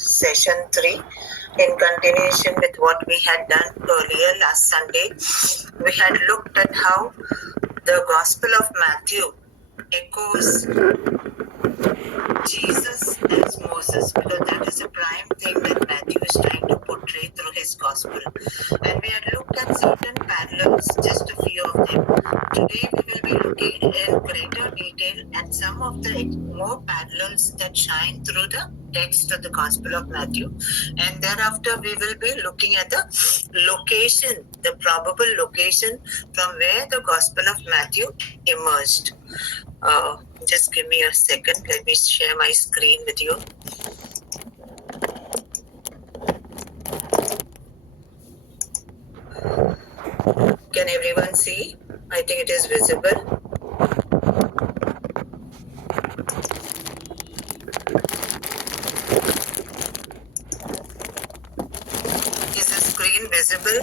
session 3 in continuation with what we had done earlier last Sunday. We had looked at how the Gospel of Matthew echoes Jesus as Moses, because that is a prime thing that Matthew is trying to portray through his Gospel. And we had looked at certain parallels, just a few of them. Today we will be looking in greater detail at some of the more parallels that shine through the text of the Gospel of Matthew, and thereafter we will be looking at the location, the probable location from where the Gospel of Matthew emerged. Just give me a second. Let me share my screen with you. Can everyone see? I think it is visible. Is the screen visible?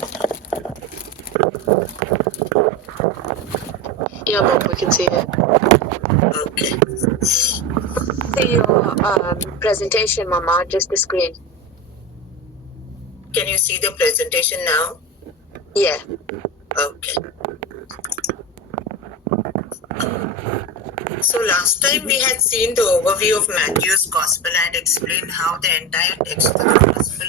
Yeah, Mom, we can see it. Okay. See your presentation, Mama, just the screen. Can you see the presentation now? Yeah. Okay. So last time we had seen the overview of Matthew's Gospel and explained how the entire text of the Gospel,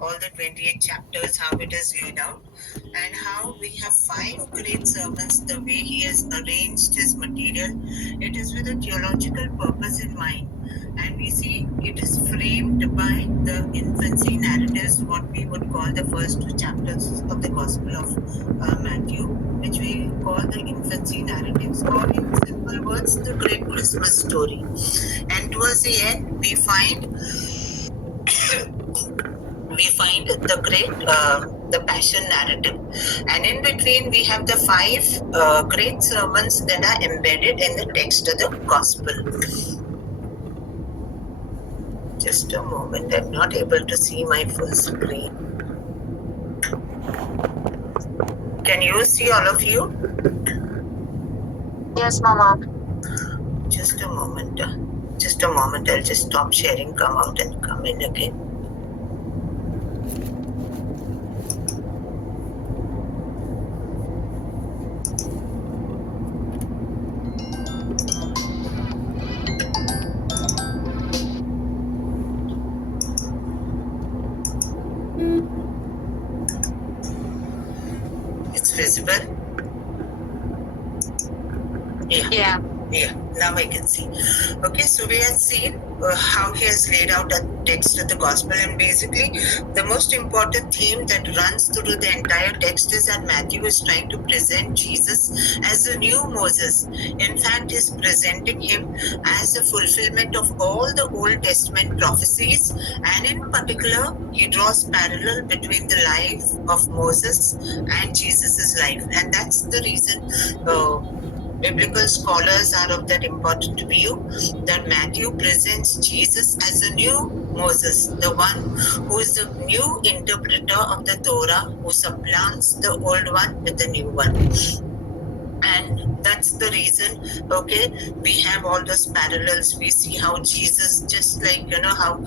all the 28 chapters, how it is laid out, and how we have 5 great sermons, the way he has arranged his material. It is with a theological purpose in mind. And we see it is framed by the infancy narratives, what we would call the first 2 chapters of the Gospel of Matthew, which we call the infancy narratives, or in simple words, the great Christmas story. And towards the end, we find the great the passion narrative, and in between we have the 5 great sermons that are embedded in the text of the Gospel. Just a moment, I'm not able to see my full screen. Can you see, all of you? Yes, Mama. Just a moment. I'll just stop sharing, come out and come in again. It's visible? Yeah. Yeah, now I can see. Okay, so we have seen how he has laid out a text of the Gospel, and basically the most important theme that runs through the entire text is that Matthew is trying to present Jesus as a new Moses. In fact, he's presenting him as a fulfillment of all the Old Testament prophecies, and in particular, he draws parallel between the life of Moses and Jesus's life, and that's the reason biblical scholars are of that important view that Matthew presents Jesus as a new Moses, the one who is the new interpreter of the Torah, who supplants the old one with the new one. And that's the reason, okay, we have all those parallels. We see how Jesus, just like, how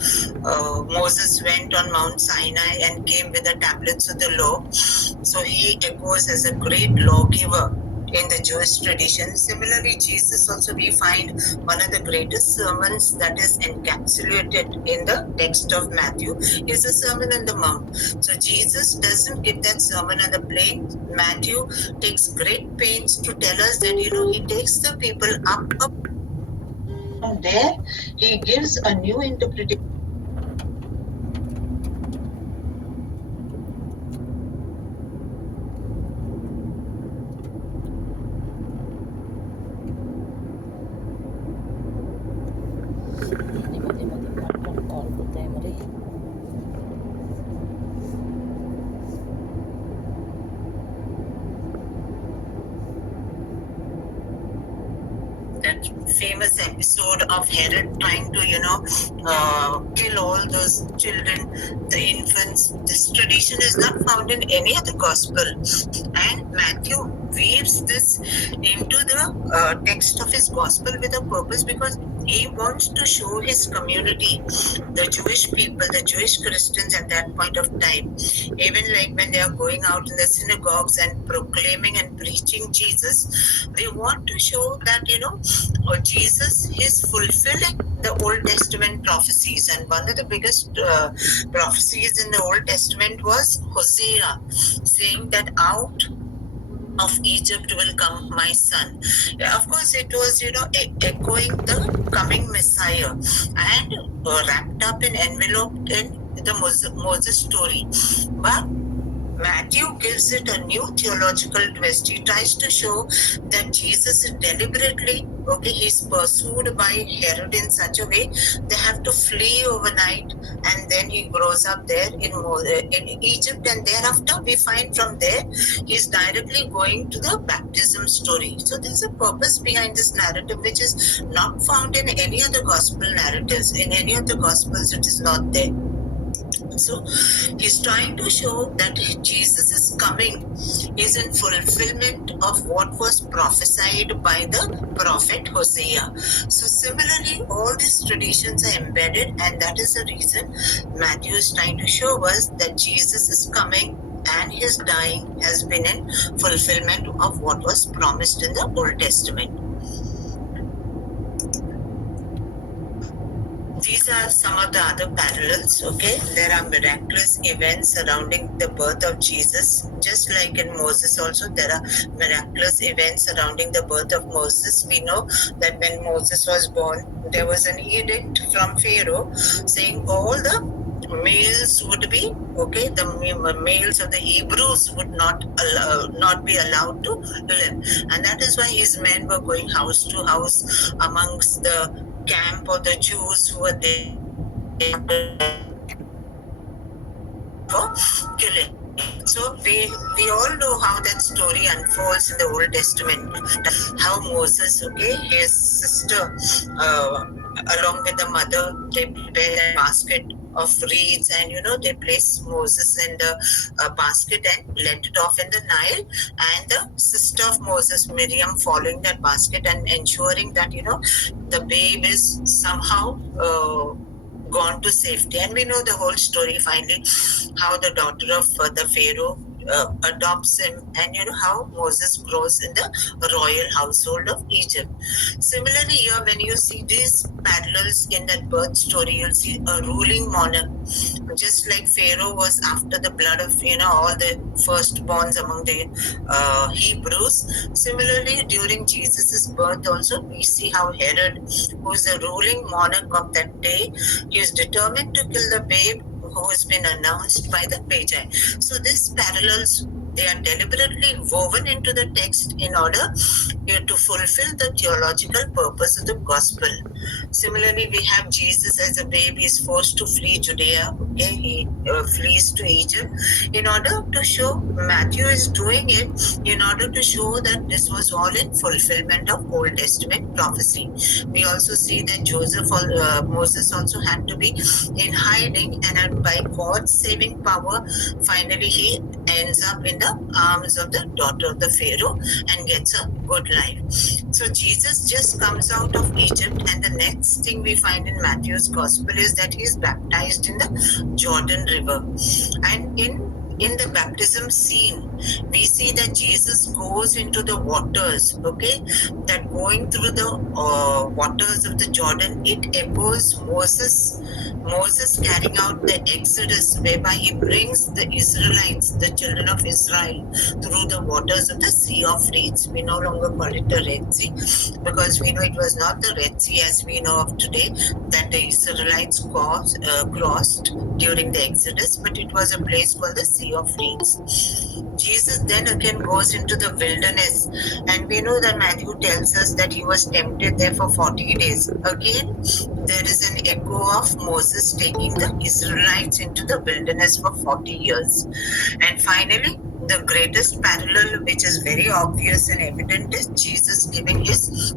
Moses went on Mount Sinai and came with the tablets of the law. So he echoes as a great lawgiver in the Jewish tradition. Similarly, Jesus also, we find one of the greatest sermons that is encapsulated in the text of Matthew is the Sermon on the Mount. So Jesus doesn't give that sermon on the plain. Matthew takes great pains to tell us that, he takes the people up. From there, he gives a new interpretation. That famous episode of Herod trying to, kill all those children, the infants. This tradition is not found in any other gospel. And Matthew weaves this into the text of his gospel with a purpose, because he wants to show his community, the Jewish people, the Jewish Christians at that point of time, even like when they are going out in the synagogues and proclaiming and preaching Jesus, they want to show that, Jesus is fulfilling the Old Testament prophecies. And one of the biggest prophecies in the Old Testament was Hosea, saying that out of Egypt will come my son. Of course, it was, echoing the coming Messiah and wrapped up and enveloped in the Moses story. But Matthew gives it a new theological twist. He tries to show that Jesus is deliberately, he's pursued by Herod in such a way they have to flee overnight, and then he grows up there in Egypt, and thereafter we find from there he's directly going to the baptism story. So there's a purpose behind this narrative which is not found in any other gospel narratives. In any of the gospels, it is not there. So he's trying to show that Jesus' coming is in fulfillment of what was prophesied by the prophet Hosea. So similarly, all these traditions are embedded, and that is the reason Matthew is trying to show us that Jesus is coming and his dying has been in fulfillment of what was promised in the Old Testament. These are some of the other parallels, There are miraculous events surrounding the birth of Jesus. Just like in Moses also, there are miraculous events surrounding the birth of Moses. We know that when Moses was born, there was an edict from Pharaoh saying all the males would be, the males of the Hebrews would not be allowed to live. And that is why his men were going house to house amongst the camp of the Jews who were there for killing. So we all know how that story unfolds in the Old Testament. How Moses, his sister, along with the mother, they prepare a basket of reeds, and they place Moses in the basket and let it off in the Nile, and the sister of Moses, Miriam, following that basket and ensuring that the babe is somehow gone to safety. And we know the whole story finally, how the daughter of the Pharaoh adopts him, and how Moses grows in the royal household of Egypt. Similarly, here when you see these parallels in that birth story, you'll see a ruling monarch, just like Pharaoh was after the blood of all the firstborns among the Hebrews. Similarly, during Jesus's birth also, we see how Herod, who is the ruling monarch of that day, he is determined to kill the babe who has been announced by the Magi. So these parallels, they are deliberately woven into the text in order to fulfill the theological purpose of the gospel. Similarly, we have Jesus as a babe. He is forced to flee Judea. He flees to Egypt in order to show, Matthew is doing it in order to show that this was all in fulfillment of Old Testament prophecy. We also see that Moses also had to be in hiding, and by God's saving power, finally he ends up in the arms of the daughter of the Pharaoh and gets a good life. So Jesus just comes out of Egypt, and the next thing we find in Matthew's gospel is that he is baptized in the Jordan River. And in the baptism scene, we see that Jesus goes into the waters, that going through the waters of the Jordan, it echoes Moses carrying out the Exodus, whereby he brings the Israelites, the children of Israel, through the waters of the Sea of Reeds. We no longer call it the Red Sea, because we know it was not the Red Sea as we know of today that the Israelites crossed during the Exodus, but it was a place called the Sea of Reeds. Jesus then again goes into the wilderness, and we know that Matthew tells us that he was tempted there for 40 days. Again, there is an echo of Moses taking the Israelites into the wilderness for 40 years. And finally, the greatest parallel, which is very obvious and evident, is Jesus giving his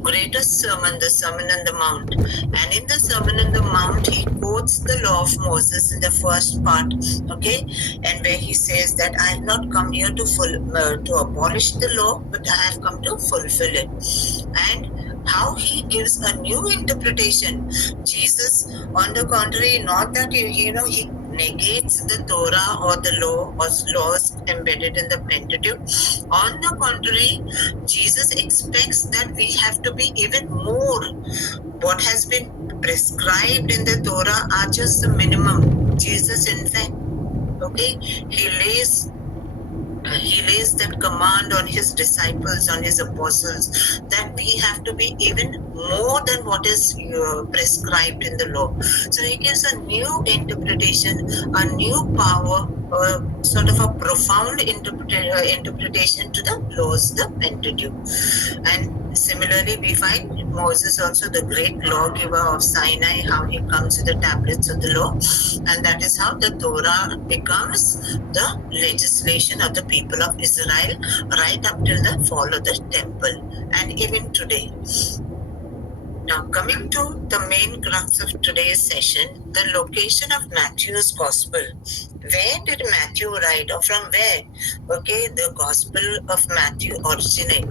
greatest sermon, the Sermon on the Mount. And in the Sermon on the Mount, he quotes the law of Moses in the first part, and where he says that I have not come here to abolish the law, but I have come to fulfill it. And how he gives a new interpretation. Jesus, on the contrary, not that he negates the Torah or the law or laws embedded in the Pentateuch. On the contrary, Jesus expects that we have to be even more. What has been prescribed in the Torah are just the minimum. Jesus, in fact, he lays that command on his disciples, on his apostles, that we have to be even more than what is prescribed in the law. So he gives a new interpretation, a new power, sort of a profound interpretation to the laws, the Pentateuch. And similarly, we find Moses also the great lawgiver of Sinai, how he comes with the tablets of the law, and that is how the Torah becomes the legislation of the people of Israel right up till the fall of the temple, and even today. Now, coming to the main crux of today's session, the location of Matthew's Gospel. Where did Matthew write, or from where? The Gospel of Matthew originate.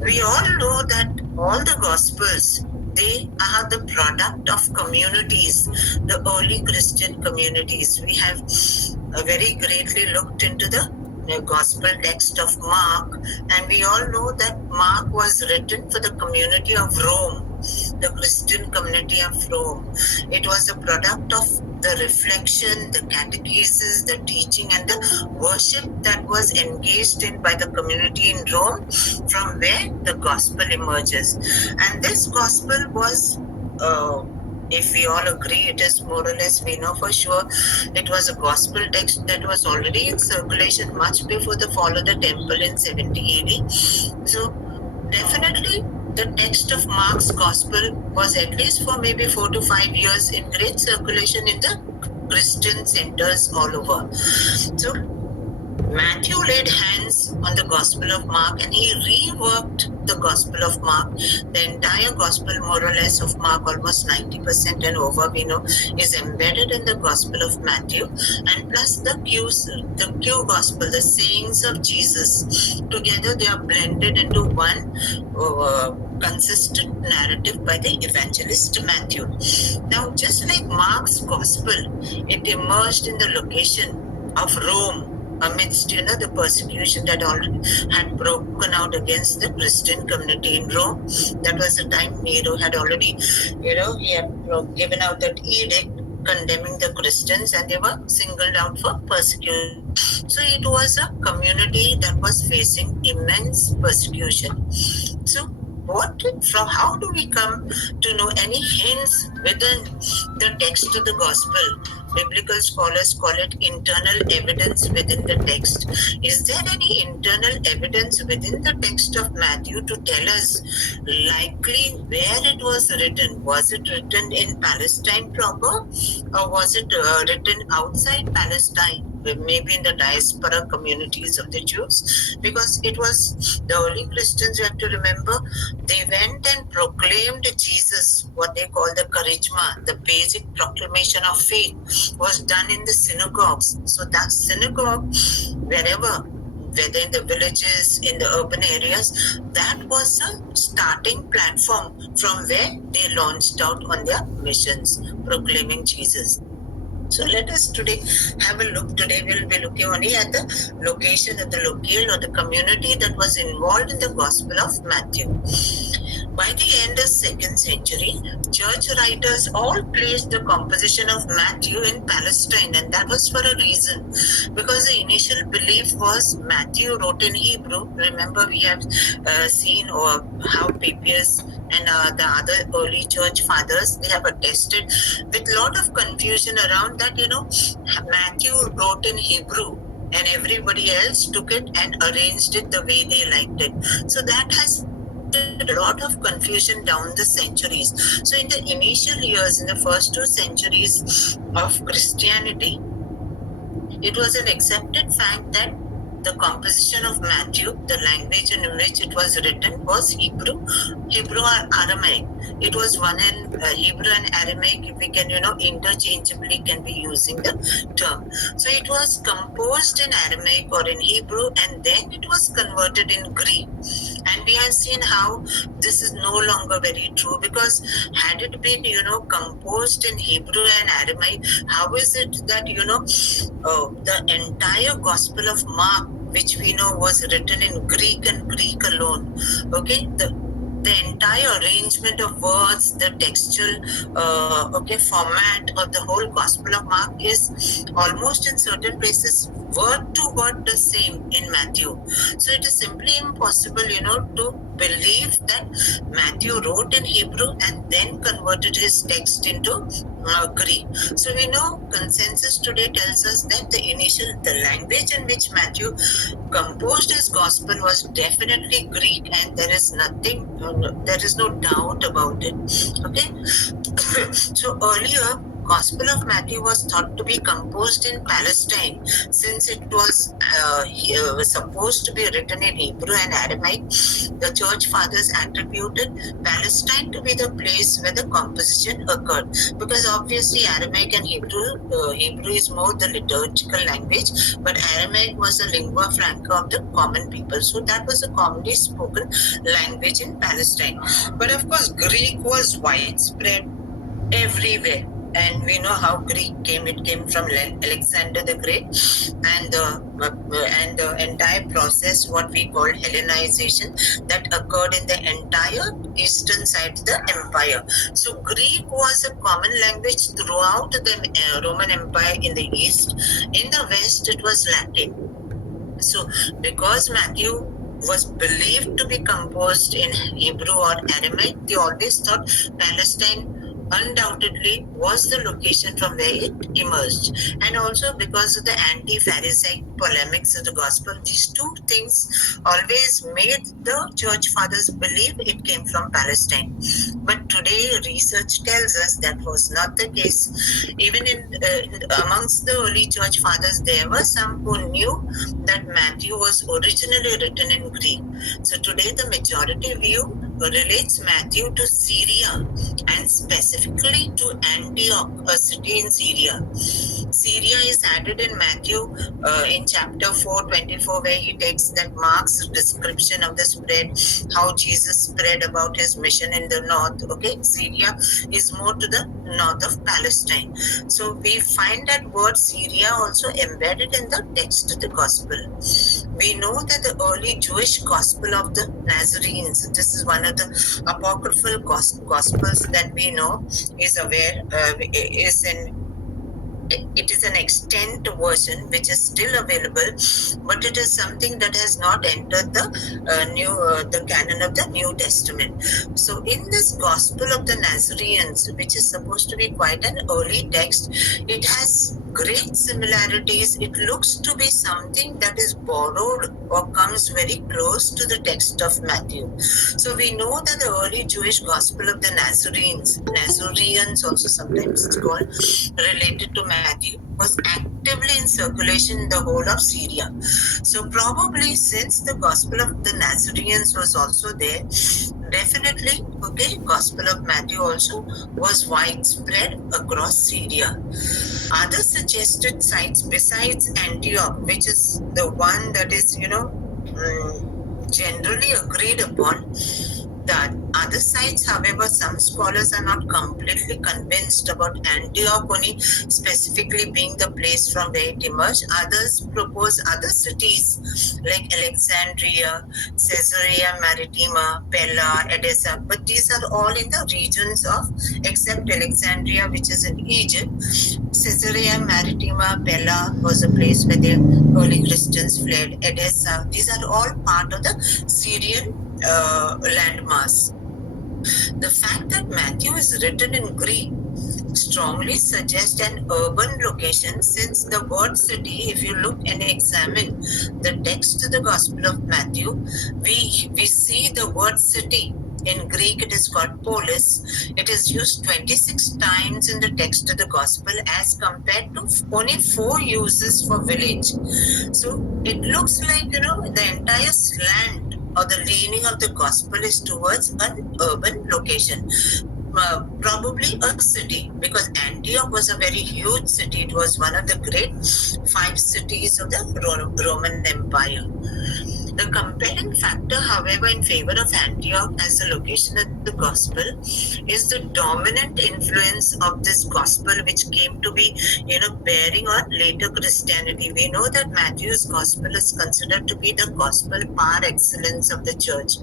We all know that all the Gospels, they are the product of communities, the early Christian communities. We have very greatly looked into the Gospel text of Mark, and we all know that Mark was written for the community of Rome, the Christian community of Rome. It was a product of the reflection, the catechesis, the teaching, and the worship that was engaged in by the community in Rome, from where the gospel emerges. And this gospel was, if we all agree, it is more or less, we know for sure, it was a gospel text that was already in circulation much before the fall of the temple in 70 AD. So definitely the text of Mark's Gospel was at least for maybe 4 to 5 years in great circulation in the Christian centers all over. So Matthew laid hands on the Gospel of Mark and he reworked the Gospel of Mark. The entire Gospel, more or less, of Mark, almost 90% and over, we know, is embedded in the Gospel of Matthew. And plus the Q Gospel, the sayings of Jesus, together they are blended into one consistent narrative by the evangelist Matthew. Now, just like Mark's Gospel, it emerged in the location of Rome, amidst the persecution that already had broken out against the Christian community in Rome. That was the time Nero had already, he had given out that edict condemning the Christians, and they were singled out for persecution. So it was a community that was facing immense persecution. So how do we come to know any hints within the text of the gospel? Biblical scholars call it internal evidence within the text. Is there any internal evidence within the text of Matthew to tell us likely where it was written? Was it written in Palestine proper, or was it written outside Palestine? Maybe in the diaspora communities of the Jews, because it was the early Christians, you have to remember, they went and proclaimed Jesus, what they call the charisma, the basic proclamation of faith, was done in the synagogues. So that synagogue, wherever, whether in the villages, in the urban areas, that was a starting platform from where they launched out on their missions, proclaiming Jesus. So let us today have a look. Today we'll be looking only at the location of the locale or the community that was involved in the Gospel of Matthew. By the end of 2nd century, church writers all placed the composition of Matthew in Palestine, and that was for a reason. Because the initial belief was Matthew wrote in Hebrew. Remember, we have seen how Papias and the other early church fathers, they have attested with a lot of confusion around that, Matthew wrote in Hebrew and everybody else took it and arranged it the way they liked it. So that has a lot of confusion down the centuries. So in the initial years, in the first 2 centuries of Christianity, it was an accepted fact that the composition of Matthew, the language in which it was written, was Hebrew or Aramaic. It was one in Hebrew and Aramaic, if we can, interchangeably can be using the term. So it was composed in Aramaic or in Hebrew, and then it was converted in Greek. And we have seen how this is no longer very true, because had it been, composed in Hebrew and Aramaic, how is it that, the entire Gospel of Mark, which we know was written in Greek and Greek alone, okay, the entire arrangement of words, the textual format of the whole Gospel of Mark is almost in certain places word to word the same in Matthew. So it is simply impossible, to believe that Matthew wrote in Hebrew and then converted his text into Greek. So we know consensus today tells us that the language in which Matthew composed his gospel was definitely Greek, and there is no doubt about it. Okay. So earlier, Gospel of Matthew was thought to be composed in Palestine, since it was supposed to be written in Hebrew and Aramaic. The church fathers attributed Palestine to be the place where the composition occurred, because obviously Aramaic and Hebrew is more the liturgical language, but Aramaic was a lingua franca of the common people. So that was a commonly spoken language in Palestine. But of course, Greek was widespread everywhere, and we know how Greek came. It came from Alexander the Great, and the entire process, what we call Hellenization, that occurred in the entire eastern side of the empire. So Greek was a common language throughout the Roman Empire in the east. In the west, it was Latin. So because Matthew was believed to be composed in Hebrew or Aramaic, they always thought Palestine undoubtedly was the location from where it emerged. And also because of the anti-Pharisaic polemics of the gospel, these two things always made the church fathers believe it came from Palestine. But today research tells us that was not the case. Even amongst the early church fathers, there were some who knew that Matthew was originally written in Greek. So today the majority view relates Matthew to Syria, and specifically to Antioch, a city in Syria. Syria is added in Matthew in chapter 4:24, where he takes that Mark's description of the spread, how Jesus spread about his mission in the north. Okay, Syria is more to the north of Palestine. So we find that word Syria also embedded in the text of the gospel. We know that the early Jewish gospel of the Nazarenes, this is one of the apocryphal gospels that we know it is an extant version which is still available, but it is something that has not entered the canon of the New Testament. So in this Gospel of the Nazarenes, which is supposed to be quite an early text, it has great similarities. It looks to be something that is borrowed or comes very close to the text of Matthew. So we know that the early Jewish Gospel of the Nazarenes also sometimes it's called, related to Matthew, was actively in circulation in the whole of Syria. So probably since the Gospel of the Nazarenes was also there, definitely, Gospel of Matthew also was widespread across Syria. Other suggested sites besides Antioch, which is the one that is, generally agreed upon, that other sites, however, some scholars are not completely convinced about Antioch only specifically being the place from where it emerged. Others propose other cities like Alexandria, Caesarea Maritima, Pella, Edessa, but these are all in the regions of, except Alexandria, which is in Egypt. Caesarea Maritima, Pella was a place where the early Christians fled. Edessa, these are all part of the Syrian landmass. The fact that Matthew is written in Greek strongly suggests an urban location, since the word city, if you look and examine the text of the Gospel of Matthew, we see the word city. In Greek, it is called polis. It is used 26 times in the text of the Gospel as compared to only 4 uses for village. So it looks like, the entire slant or the leaning of the Gospel is towards an urban location. Probably a city, because Antioch was a very huge city. It was one of the great 5 cities of the Roman Empire. The compelling factor, however, in favor of Antioch as the location of the gospel is the dominant influence of this gospel, which came to be, bearing on later Christianity. We know that Matthew's gospel is considered to be the gospel par excellence of the church,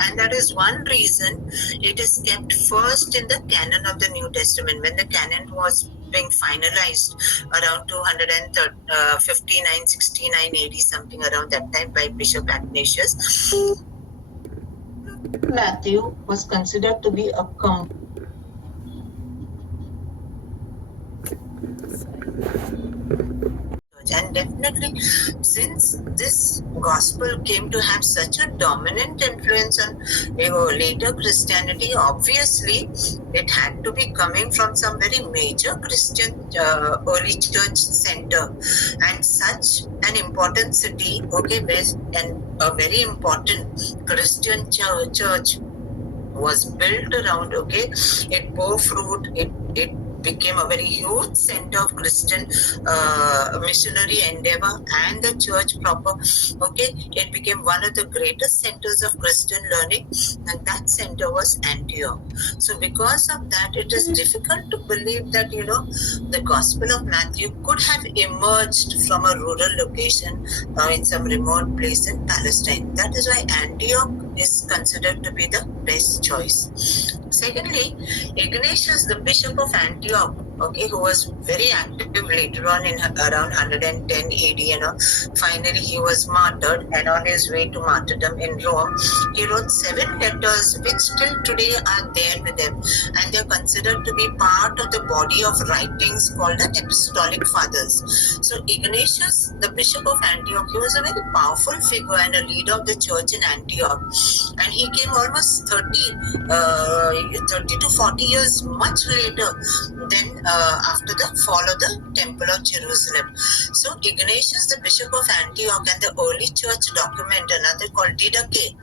and that is one reason it is kept first in the canon of the New Testament. When the canon was being finalized around 259, 69 AD, something around that time, by Bishop Athanasius, Matthew was considered to be a and definitely, since this gospel came to have such a dominant influence on later Christianity, obviously it had to be coming from some very major Christian early church center, and such an important city, where a very important Christian church was built around. It bore fruit. It became a very huge center of Christian missionary endeavor, and the church proper. It became one of the greatest centers of Christian learning, and that center was Antioch. So because of that, it is difficult to believe that the Gospel of Matthew could have emerged from a rural location in some remote place in Palestine. That is why Antioch is considered to be the best choice. Secondly, Ignatius, the Bishop of Antioch, who was very active later on in around 110 AD, finally he was martyred, and on his way to martyrdom in Rome, he wrote 7 letters which still today are there with him, and they are considered to be part of the body of writings called the Apostolic Fathers. So Ignatius, the Bishop of Antioch, he was a very powerful figure and a leader of the church in Antioch, and he came almost 30 to 40 years much later than after the fall of the Temple of Jerusalem. So Ignatius, the Bishop of Antioch, and the early church document, another called Didache.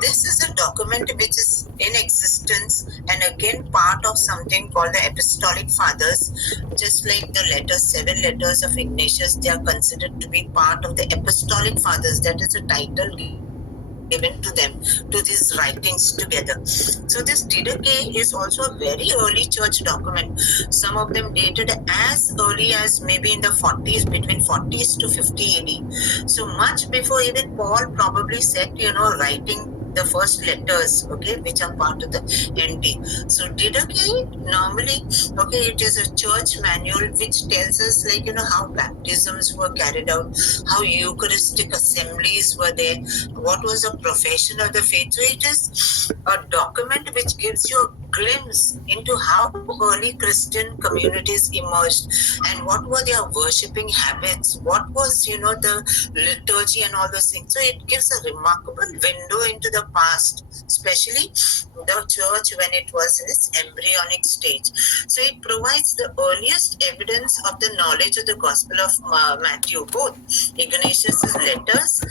This is a document which is in existence and again part of something called the Apostolic Fathers. Just like the 7 letters of Ignatius, they are considered to be part of the Apostolic Fathers. That is a title given to them, to these writings together. So this Didache is also a very early church document. Some of them dated as early as maybe in the 40s, between 40s to 50 AD. So much before even Paul probably set, writing the first letters, which are part of the NT. So Didache normally, it is a church manual which tells us how baptisms were carried out, how Eucharistic assemblies were there, what was the profession of the faith. So it is a document which gives you a glimpse into how early Christian communities emerged and what were their worshipping habits, what was the liturgy and all those things. So it gives a remarkable window into the past, especially the church when it was in its embryonic stage. So it provides the earliest evidence of the knowledge of the Gospel of Matthew. Both Ignatius's letters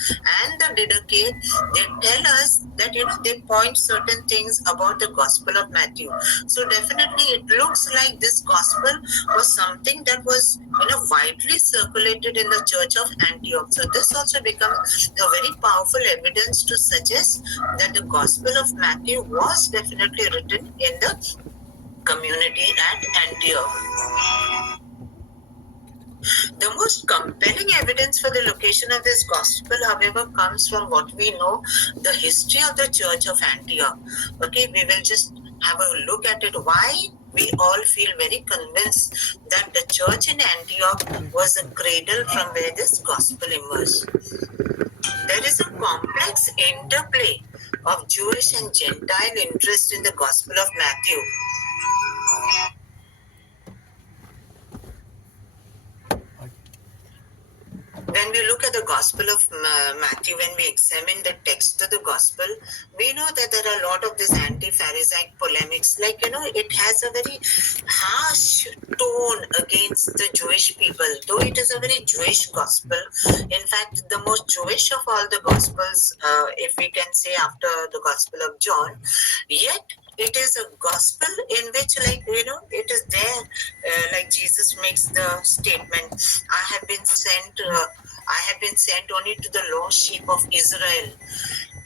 and the Didache, they tell us that they point certain things about the Gospel of Matthew. So definitely it looks like this Gospel was something that was widely circulated in the church of Antioch. So this also becomes a very powerful evidence to suggest that the Gospel of Matthew was definitely written in the community at Antioch. The most compelling evidence for the location of this gospel, however, comes from what we know, the history of the church of Antioch. We will just have a look at it. Why we all feel very convinced that the church in Antioch was a cradle from where this gospel emerged. There is a complex interplay of Jewish and Gentile interest in the Gospel of Matthew. When we look at the Gospel of Matthew, when we examine the text of the Gospel, we know that there are a lot of these anti-Pharisaic polemics. It has a very harsh tone against the Jewish people, though it is a very Jewish Gospel. In fact, the most Jewish of all the Gospels, if we can say after the Gospel of John, yet it is a gospel in which it is there, like Jesus makes the statement, I have been sent I have been sent only to the lost sheep of Israel.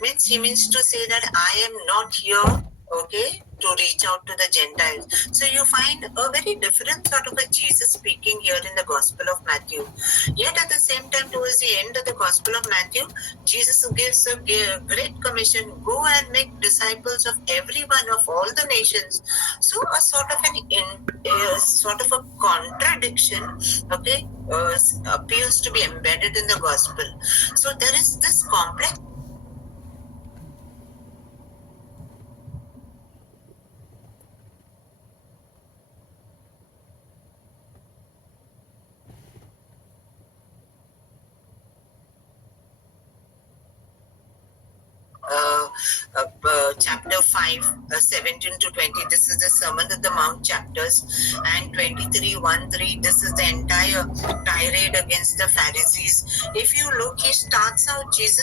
Means he means to say that I am not here, okay, to reach out to the Gentiles. So you find a very different sort of a Jesus speaking here in the Gospel of Matthew. Yet at the same time, towards the end of the Gospel of Matthew, Jesus gives a great commission: go and make disciples of everyone, of all the nations. So a sort of sort of a contradiction, okay, appears to be embedded in the Gospel. So there is this complex chapter 5, 17 to 20. This is the Sermon on the Mount chapters, and 23, 1, 3. This is the entire tirade against the Pharisees. If you look, Jesus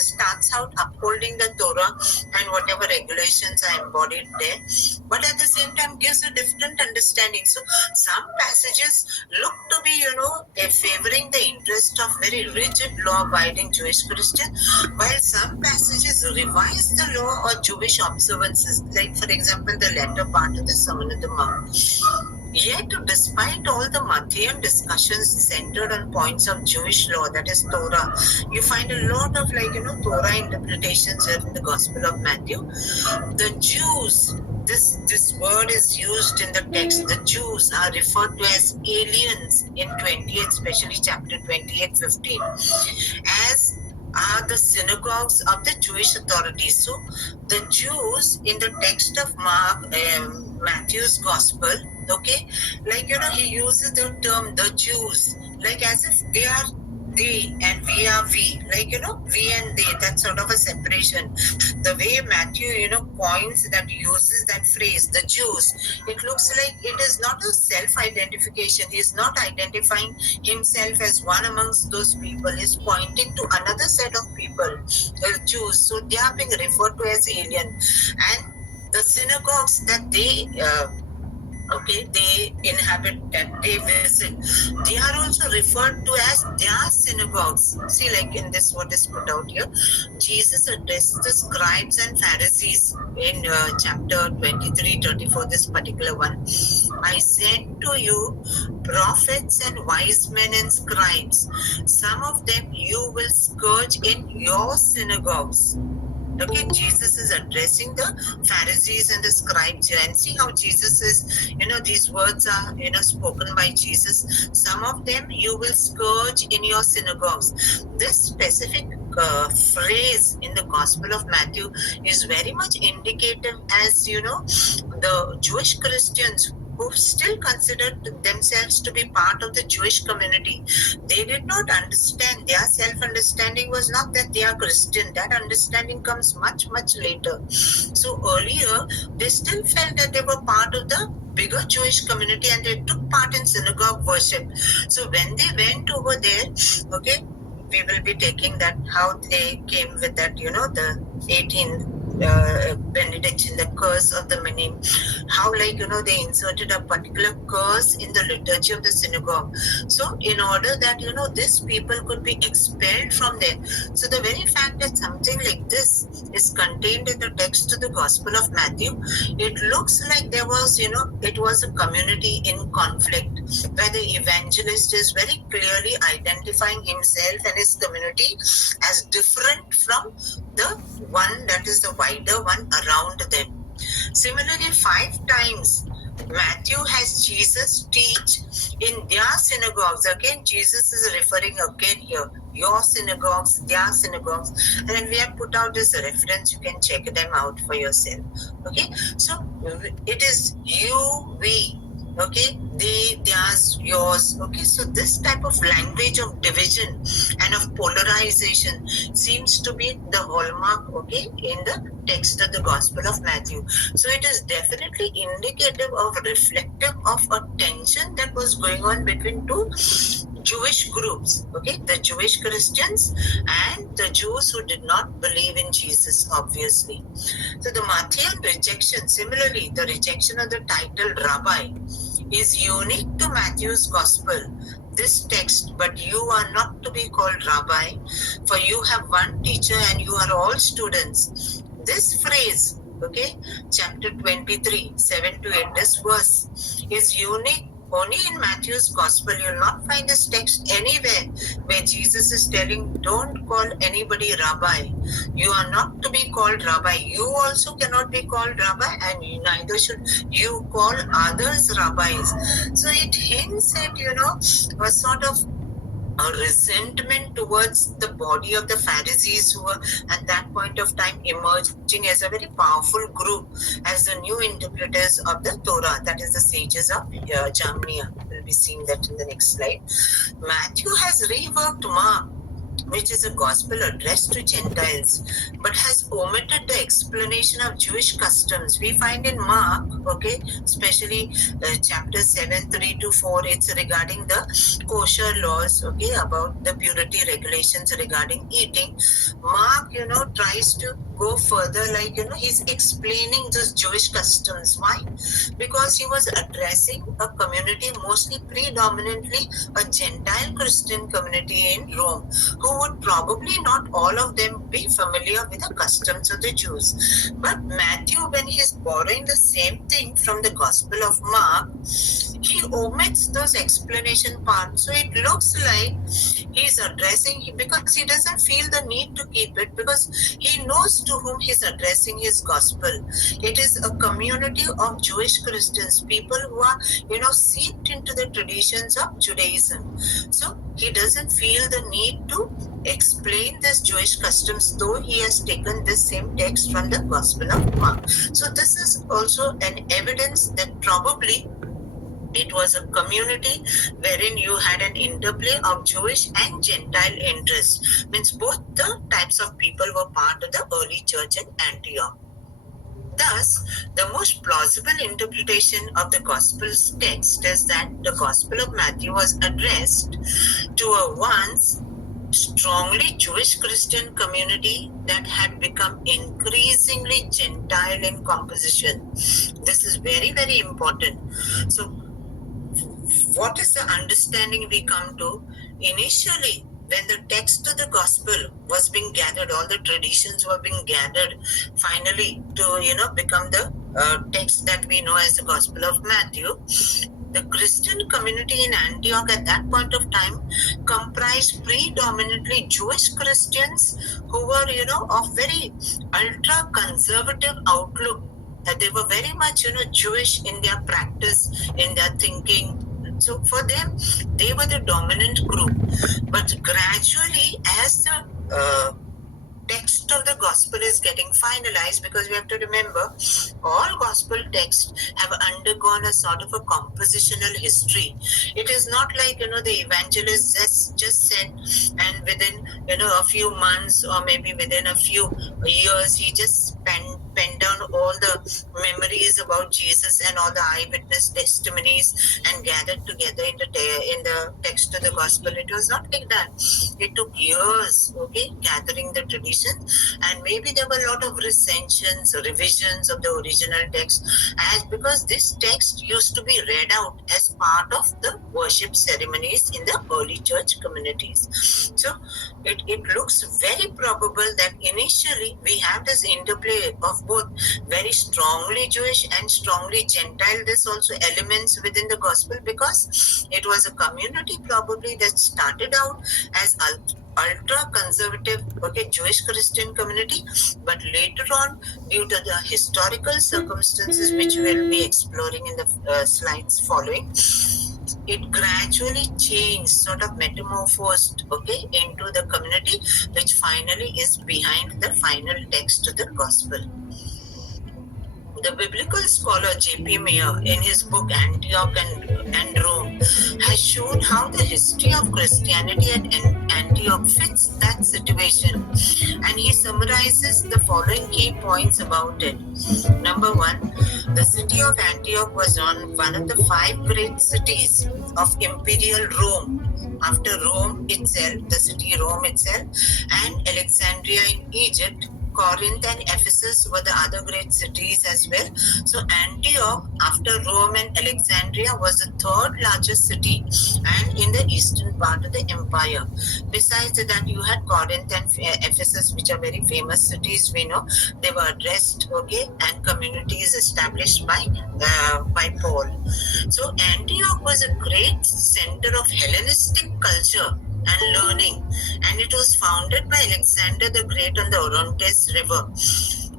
starts out upholding the Torah and whatever regulations are embodied there, but at the same time gives a different understanding. So some passages look to be, favoring the interest of very rigid law-abiding Jewish Christian, while some passages revise the law or Jewish observances, like for example the latter part of the Sermon on the Mount. Yet, despite all the Matthean discussions centered on points of Jewish law, that is Torah, you find a lot of Torah interpretations here in the Gospel of Matthew. The Jews, this word is used in the text. The Jews are referred to as aliens in 28, especially chapter 28, 15, as are the synagogues of the Jewish authorities. So the Jews in the text of Matthew's Gospel, okay, he uses the term the Jews, like as if they are they and we are we, we and they, that sort of a separation. The way Matthew, coins that, uses that phrase, the Jews, it looks like it is not a self-identification. He is not identifying himself as one amongst those people. He is pointing to another set of people, the Jews. So they are being referred to as alien. And the synagogues that they they inhabit, that they visit, they are also referred to as their synagogues. See, like in this, what is put out here, Jesus addressed the scribes and Pharisees in chapter 23, 34, this particular one. I send to you prophets and wise men and scribes. Some of them you will scourge in your synagogues. Okay, Jesus is addressing the Pharisees and the scribes here, and see how Jesus is, these words are, spoken by Jesus. Some of them you will scourge in your synagogues. This specific phrase in the Gospel of Matthew is very much indicative, as the Jewish Christians who still considered themselves to be part of the Jewish community, they did not understand. Their self-understanding was not that they are Christian. That understanding comes much, much later. So earlier, they still felt that they were part of the bigger Jewish community and they took part in synagogue worship. So when they went over there, okay, we will be taking that, how they came with that, the 18 benediction, the curse of the minim, how they inserted a particular curse in the liturgy of the synagogue. So in order that these people could be expelled from there. So the very fact that something like this is contained in the text of the Gospel of Matthew, it looks like there was it was a community in conflict, where the evangelist is very clearly identifying himself and his community as different from the one that is the wider one around them. Similarly, 5 times Matthew has Jesus teach in their synagogues. Again, Jesus is referring again here, your synagogues, their synagogues, and we have put out this reference. You can check them out for yourself. Okay, so it is you, we. Okay, they, theirs, yours. Okay, so this type of language of division and of polarization seems to be the hallmark, okay, in the text of the Gospel of Matthew. So it is definitely indicative of, reflective of a tension that was going on between two Jewish groups, okay, the Jewish Christians and the Jews who did not believe in Jesus, obviously. So the Matthean rejection, similarly, the rejection of the title Rabbi, is unique to Matthew's Gospel. this text, but you are not to be called rabbi, for you have one teacher and you are all students. This phrase, okay, chapter 23, 7 to 8, this verse is unique only in Matthew's gospel. You'll not find this text anywhere where Jesus is telling, don't call anybody rabbi. You are not to be called rabbi. You also cannot be called rabbi, and neither should you call others rabbis. So it hints at, a sort of a resentment towards the body of the Pharisees, who were at that point of time emerging as a very powerful group, as the new interpreters of the Torah, that is the sages of Jamnia. We'll be seeing that in the next slide. Matthew has reworked Mark, which is a gospel addressed to Gentiles, but has omitted the explanation of Jewish customs. We find in Mark, okay, especially chapter 7, 3 to 4, it's regarding the kosher laws, okay, about the purity regulations regarding eating. Mark, tries to go further, like, he's explaining those Jewish customs. Why? Because he was addressing a community, mostly predominantly a Gentile Christian community in Rome, who would probably not all of them be familiar with the customs of the Jews. But Matthew, when he's borrowing the same thing from the Gospel of Mark, he omits those explanation parts. So it looks like he's addressing, because he doesn't feel the need to keep it, because he knows to whom he's addressing his gospel. It is a community of Jewish Christians, people who are, seeped into the traditions of Judaism. So he doesn't feel the need to explain this Jewish customs, though he has taken this same text from the Gospel of Mark. So this is also an evidence that probably it was a community wherein you had an interplay of Jewish and Gentile interests. Means both the types of people were part of the early church in Antioch. Thus, the most plausible interpretation of the Gospel's text is that the Gospel of Matthew was addressed to a once strongly Jewish Christian community that had become increasingly Gentile in composition. This is very, very important. So, what is the understanding we come to? Initially, when the text of the gospel was being gathered, all the traditions were being gathered finally to, become the text that we know as the Gospel of Matthew, the Christian community in Antioch at that point of time comprised predominantly Jewish Christians who were, of very ultra-conservative outlook. They were very much, Jewish in their practice, in their thinking. So for them, they were the dominant group. But gradually, as the text of the gospel is getting finalized, because we have to remember, all gospel texts have undergone a sort of a compositional history. It is not like, the evangelist just said, and within, a few months or maybe within a few years, he just penned down all the memories about Jesus and all the eyewitness testimonies and gathered together in the text of the gospel. It was not like that. It took years, okay, gathering the tradition, and maybe there were a lot of recensions, revisions of the original text, as because this text used to be read out as part of the worship ceremonies in the early church communities. So it looks very probable that initially we have this interplay of both very strongly Jewish and strongly Gentile. There's also elements within the gospel, because it was a community probably that started out as ultra-conservative, okay, Jewish Christian community, but later on, due to the historical circumstances which we'll be exploring in the slides following, it gradually changed, sort of metamorphosed, okay, into the community which finally is behind the final text of the gospel. The biblical scholar J.P. Mayer, in his book Antioch and Rome, has shown how the history of Christianity at Antioch fits that situation, and he summarizes the following key points about it. Number one, the city of Antioch was one of the 5 great cities of imperial Rome. After Rome itself, the city Rome itself, and Alexandria in Egypt, Corinth and Ephesus were the other great cities as well. So Antioch, after Rome and Alexandria, was the third largest city and in the eastern part of the empire. Besides that, you had Corinth and Ephesus, which are very famous cities. We know they were addressed, okay, and communities established by Paul. So Antioch was a great center of Hellenistic culture and learning, and it was founded by Alexander the Great on the Orontes River.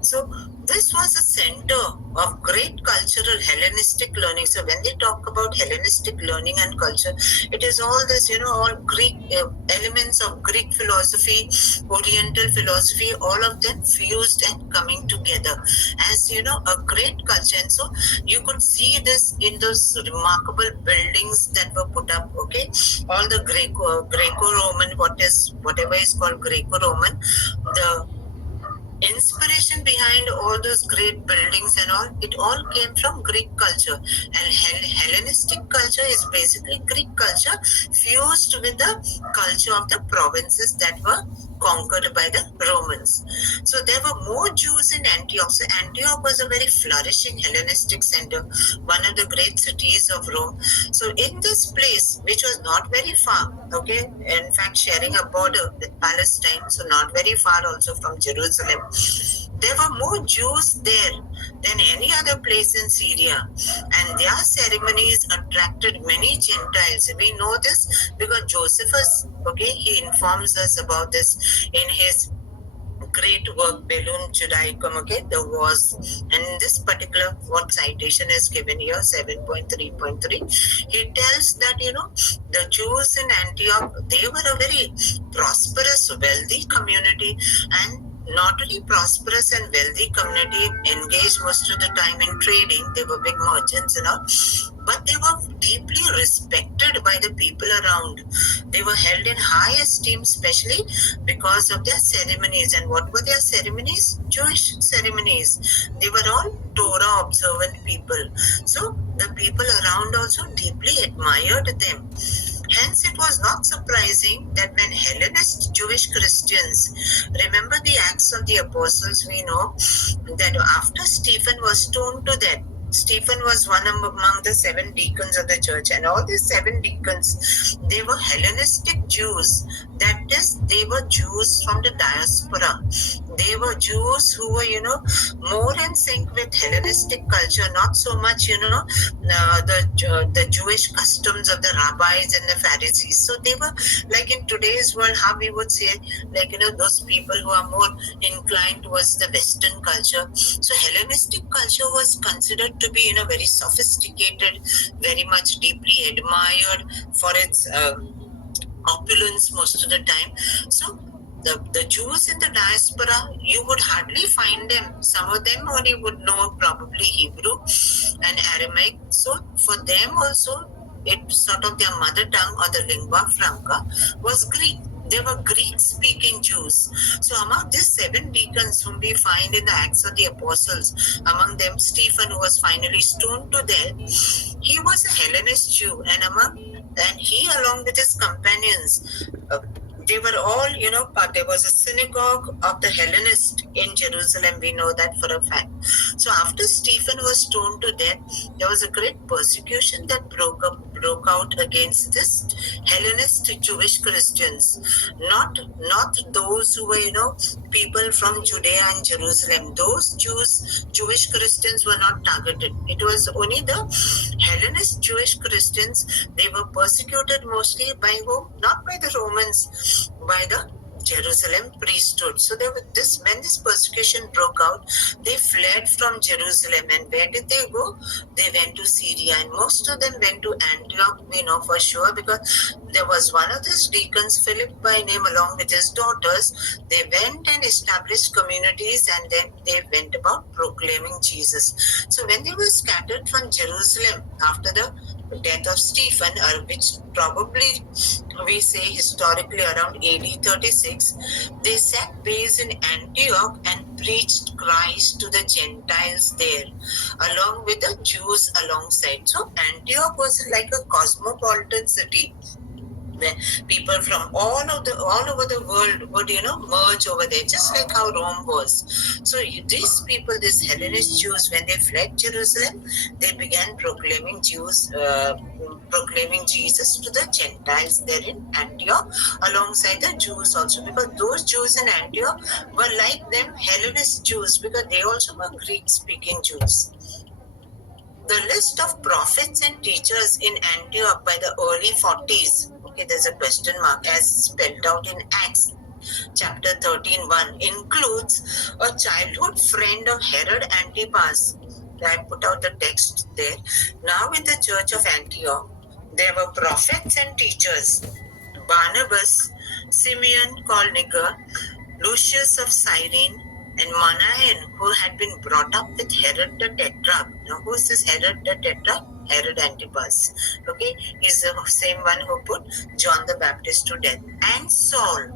So this was a center of great cultural Hellenistic learning. So when they talk about Hellenistic learning and culture, it is all this, all Greek elements of Greek philosophy, Oriental philosophy, all of them fused and coming together as, a great culture. And so you could see this in those remarkable buildings that were put up, okay? All the Greco-Roman, whatever is called Greco-Roman, the inspiration behind all those great buildings and all, it all came from Greek culture. And Hellenistic culture is basically Greek culture fused with the culture of the provinces that were conquered by the Romans. So there were more Jews in Antioch. So Antioch was a very flourishing Hellenistic center, one of the great cities of Rome. So in this place, which was not very far, okay, in fact sharing a border with Palestine, so not very far also from Jerusalem, there were more Jews there than any other place in Syria, and their ceremonies attracted many Gentiles. We know this because Josephus, okay, he informs us about this in his great work Bellum Judaicum, okay, the wars. And in this particular, what citation is given here, 7.3.3, he tells that, the Jews in Antioch, they were a very prosperous, wealthy community, and not only prosperous and wealthy community, engaged most of the time in trading, they were big merchants and all, but they were deeply respected by the people around. They were held in high esteem, especially because of their ceremonies. And what were their ceremonies? Jewish ceremonies. They were all Torah observant people. So the people around also deeply admired them. Hence, it was not surprising that when Hellenist Jewish Christians, remember the Acts of the Apostles, we know that after Stephen was stoned to death, Stephen was one among the 7 deacons of the church, and all these 7 deacons, they were Hellenistic Jews. That is, they were Jews from the diaspora. They were Jews who were, more in sync with Hellenistic culture, not so much, the Jewish customs of the rabbis and the Pharisees. So they were like in today's world, how we would say, like, those people who are more inclined towards the Western culture. So Hellenistic culture was considered to be, very sophisticated, very much deeply admired for its opulence most of the time. So the Jews in the diaspora, you would hardly find them. Some of them only would know probably Hebrew and Aramaic. So for them also, it sort of their mother tongue or the lingua franca was Greek. They were Greek-speaking Jews. So among these 7 deacons whom we find in the Acts of the Apostles, among them Stephen, who was finally stoned to death, he was a Hellenist Jew, and he, along with his companions, they were all, there was a synagogue of the Hellenists in Jerusalem. We know that for a fact. So after Stephen was stoned to death, there was a great persecution that broke out against this Hellenist Jewish Christians. Not those who were, people from Judea and Jerusalem. Those Jewish Christians were not targeted. It was only the Hellenist Jewish Christians. They were persecuted mostly by whom? Not by the Romans, by the Jerusalem priesthood. So when this persecution broke out, they fled from Jerusalem. And where did they go? They went to Syria, and most of them went to Antioch, we know for sure, because there was one of these deacons, Philip by name, along with his daughters. They went and established communities, and then they went about proclaiming Jesus. So when they were scattered from Jerusalem after the death of Stephen, which probably we say historically around AD 36, they set base in Antioch and preached Christ to the Gentiles there, along with the Jews alongside. So Antioch was like a cosmopolitan city. where people from all over the world would merge over there, just like how Rome was. So these people, these Hellenist Jews, when they fled Jerusalem, they began proclaiming Jesus to the Gentiles there in Antioch, alongside the Jews also, because those Jews in Antioch were like them Hellenist Jews, because they also were Greek speaking Jews. The list of prophets and teachers in Antioch by the early 40s, okay, there's a question mark, as spelled out in Acts chapter 13:1, includes a childhood friend of Herod Antipas. I put out the text there. Now in the church of Antioch, there were prophets and teachers: Barnabas, Simeon called Niger, Lucius of Cyrene, and Manaen, who had been brought up with Herod the Tetrarch. Now, who is this Herod the Tetrarch? Herod Antipas. Okay, he's the same one who put John the Baptist to death. And Saul.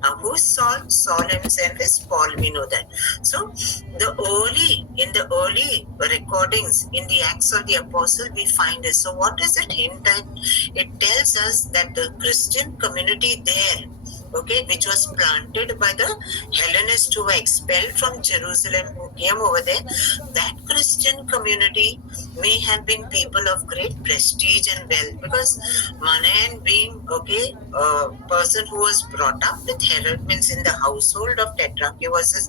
Now, who is Saul? Saul himself is Paul. We know that. So, in the early recordings in the Acts of the Apostle, we find this. So, what does it hint at? It tells us that the Christian community there, okay, which was planted by the Hellenists who were expelled from Jerusalem, who came over there, that Christian community may have been people of great prestige and wealth, because Manaen, being a person who was brought up with Herod, means in the household of Tetrarch, he was his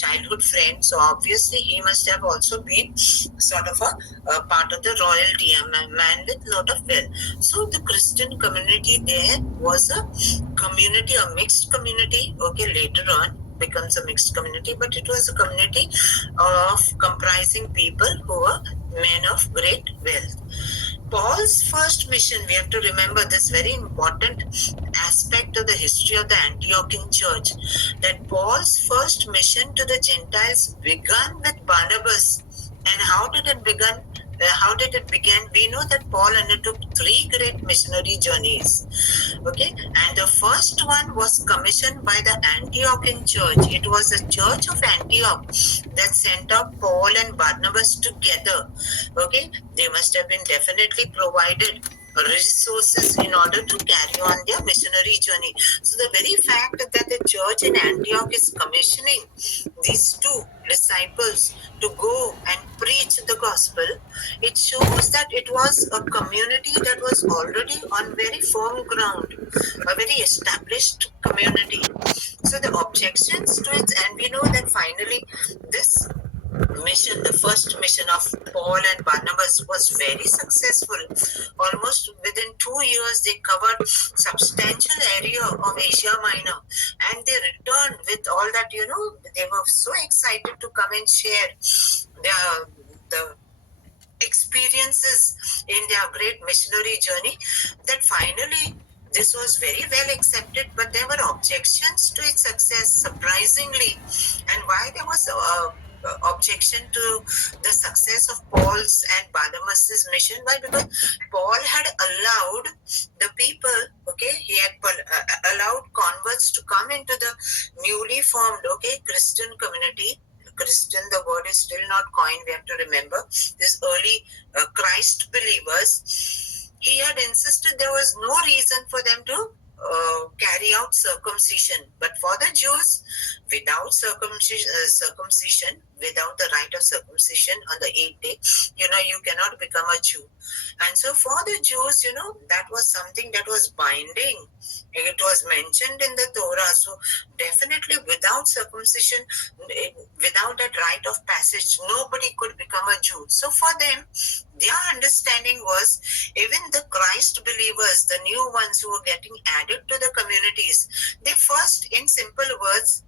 childhood friend, so obviously he must have also been sort of a part of the royalty, a man with lot of wealth. So the Christian community there was a community, a mixed community, okay, later on becomes a mixed community, but it was a community of comprising people who were men of great wealth. Paul's first mission, we have to remember this very important aspect of the history of the Antiochian church, that Paul's first mission to the Gentiles began with Barnabas. And how did it begin? We know that Paul undertook 3 great missionary journeys. Okay, and the first one was commissioned by the Antiochian church. It was the church of Antioch that sent out Paul and Barnabas together. Okay, they must have been definitely provided resources in order to carry on their missionary journey. So the very fact that the church in Antioch is commissioning these 2 disciples to go and preach the gospel, it shows that it was a community that was already on very firm ground, a very established community. So the objections to it, and we know that finally this mission, the first mission of Paul and Barnabas, was very successful. Almost within 2 years, they covered substantial area of Asia Minor, and they returned with all that, they were so excited to come and share the experiences in their great missionary journey, that finally this was very well accepted, but there were objections to its success, surprisingly. And why there was objection to the success of Paul's and Barnabas's mission? Why? Because Paul had allowed the people, he had allowed converts to come into the newly formed, Christian community. Christian, the word is still not coined, we have to remember. These early Christ believers, he had insisted there was no reason for them to carry out circumcision. But for the Jews, without circumcision, without the rite of circumcision on the 8th day, you cannot become a Jew. And so for the Jews, that was something that was binding. It was mentioned in the Torah. So definitely without circumcision, without that rite of passage, nobody could become a Jew. So for them, their understanding was, even the Christ believers, the new ones who were getting added to the communities, they first, in simple words,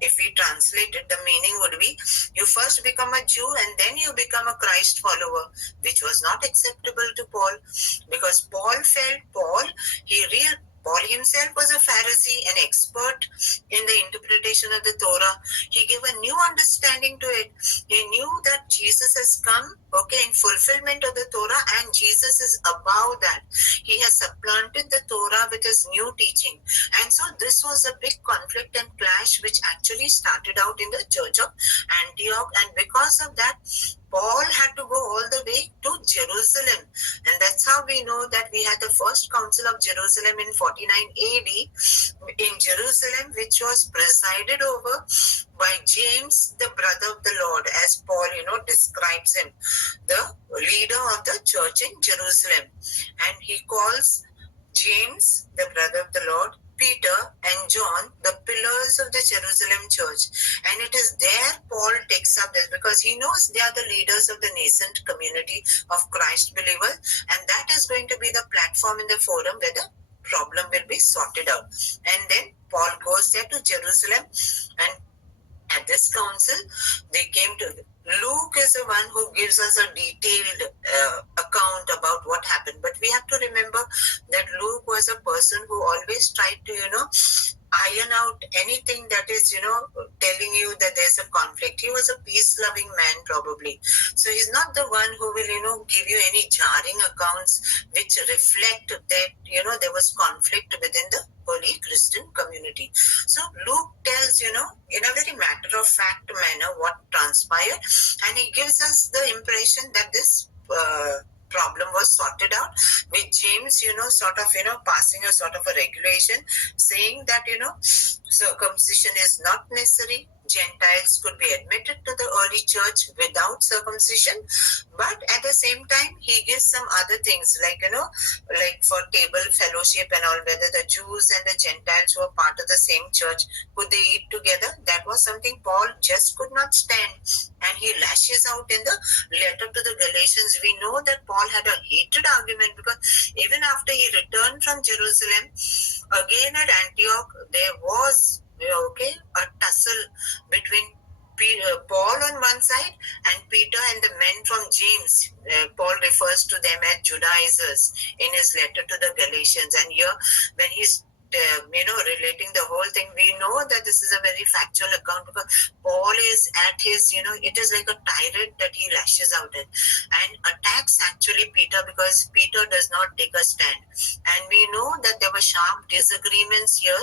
if we translate it, the meaning would be, you first become a Jew and then you become a Christ follower, which was not acceptable to Paul, because Paul himself was a Pharisee, an expert in the interpretation of the Torah. He gave a new understanding to it. He knew that Jesus has come, in fulfillment of the Torah, and Jesus is above that. He has supplanted the Torah with his new teaching. And so this was a big conflict and clash which actually started out in the church of Antioch, and because of that, Paul had to go all the way to Jerusalem. And that's how we know that we had the first council of Jerusalem in 49 AD in Jerusalem, which was presided over by James, the brother of the Lord, as Paul, describes him, the leader of the church in Jerusalem. And he calls James, the brother of the Lord, Peter and John, the pillars of the Jerusalem church. And it is there Paul takes up this, because he knows they are the leaders of the nascent community of Christ believers, and that is going to be the platform in the forum where the problem will be sorted out. And then Paul goes there to Jerusalem, and at this council, they came to Luke is the one who gives us a detailed account about what happened. But we have to remember that Luke was a person who always tried to, iron out anything that is, telling you that there's a conflict. He was a peace-loving man, probably. So he's not the one who will, give you any jarring accounts which reflect that, there was conflict within the holy Christian community. So Luke tells, in a very matter-of-fact manner what transpired, and he gives us the impression that this problem was sorted out with James, passing a sort of a regulation saying that, circumcision is not necessary. Gentiles could be admitted to the early church without circumcision, but at the same time, he gives some other things like, like for table fellowship and all, whether the Jews and the Gentiles who were part of the same church, could they eat together? That was something Paul just could not stand, and he lashes out in the letter to the Galatians. We know that Paul had a heated argument, because even after he returned from Jerusalem, again at Antioch, there was a tussle between Paul on one side and Peter and the men from James. Paul refers to them as Judaizers in his letter to the Galatians. And here, when he's relating the whole thing, we know that this is a very factual account, because Paul is at his, it is like a tyrant that he lashes out at and attacks actually Peter, because Peter does not take a stand. And we know that there were sharp disagreements here,